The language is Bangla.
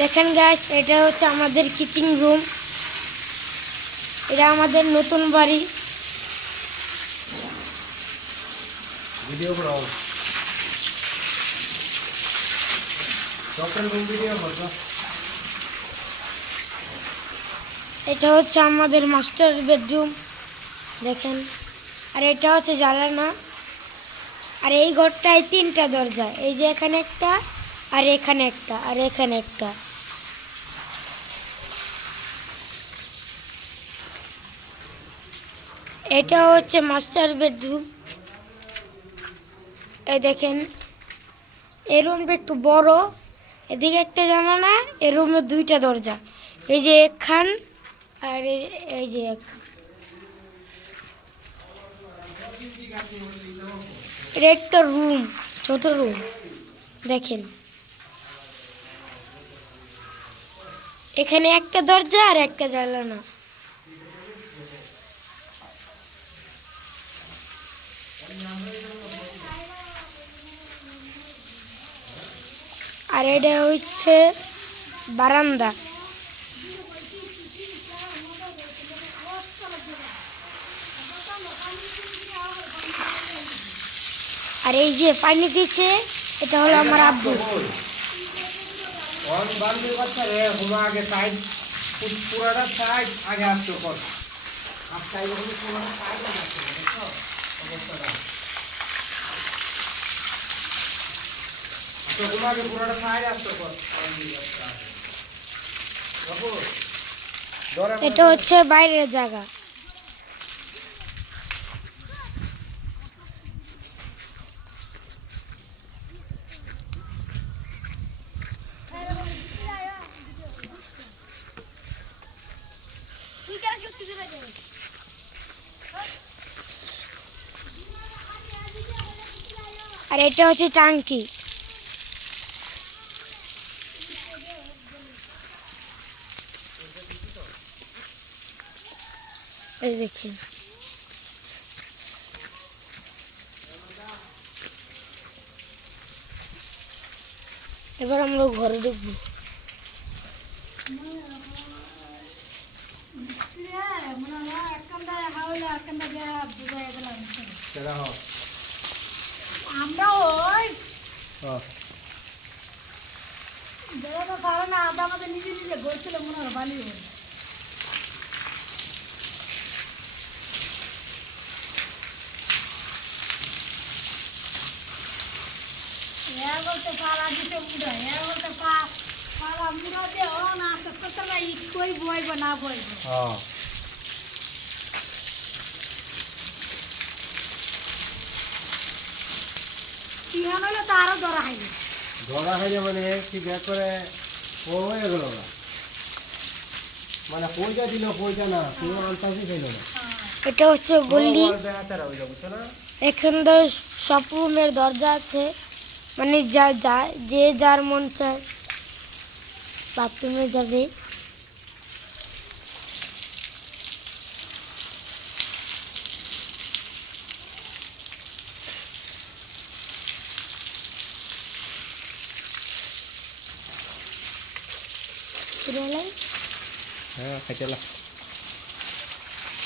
দেখেন গাইস, এটা হচ্ছে আমাদের কিচেন রুম। এটা আমাদের নতুন বাড়ি। ভিডিও করো, ডক্টর ভিডিও করো। এটা হচ্ছে আমাদের মাস্টার বেডরুম দেখেন। আর এটা হচ্ছে জানালা। আর এই ঘরটায় 3টা দরজা, এই যে এখানে একটা, আর এখানে একটা, আর এখানে একটা। এটা হচ্ছে মাস্টার বেডরুম। এই দেখেন, এই রুমটা একটু বড়। এদিকে একটা জানালা, এই রুমে 2টা দরজা, এই যে এখান আর এই যে এখান। এটা একটা রুম, ছোট রুম দেখেন। এখানে একটা দরজা আর একটা জানালা। আর এটা হচ্ছে বারান্দা। আর এই যে পানি দিচ্ছে, এটা হলো আমার আব্বু। অন বান্ধব বাচ্চা রে, হুমা আগে সাইড, পুরাটা সাইড আগে আসতো কর। আজকে এই রকম পুরাটা সাইড আগে আসতো, দেখো অবস্থাটা। তো হুমা আগে পুরাটা সাইড আসতো কর। বাবু, এটা হচ্ছে বাইরের জায়গা। আর এটা হচ্ছে টাঙ্কি। এই দেখেন, এবার আমরা ঘরে ঢুকবো। আমরা ওই বেড়াতে পারে না, আদা আমাদের নিজে নিজে ঘুরছিল মনে হয় বালি হয়। বলতে পাড়া দিতে মুড়া, বলতে পাড়া মুড়া দিয়ে ও না আস্তে আস্তে না কই বইব না বইব। পিহান হলে তো আরো ধরা হয়নি। ধরা হয়ে মানে কি ব্যাক করে ও হয়ে গেল না, মানে পয়সা দিল পয়সা না, কেউ আনতাছি ছিল না। এটা হচ্ছে গল্লি। এখানে সব রুমের দরজা আছে, মানে যে যার মন চায় বাথরুমে যাবে। হ্যাঁ, খাইতে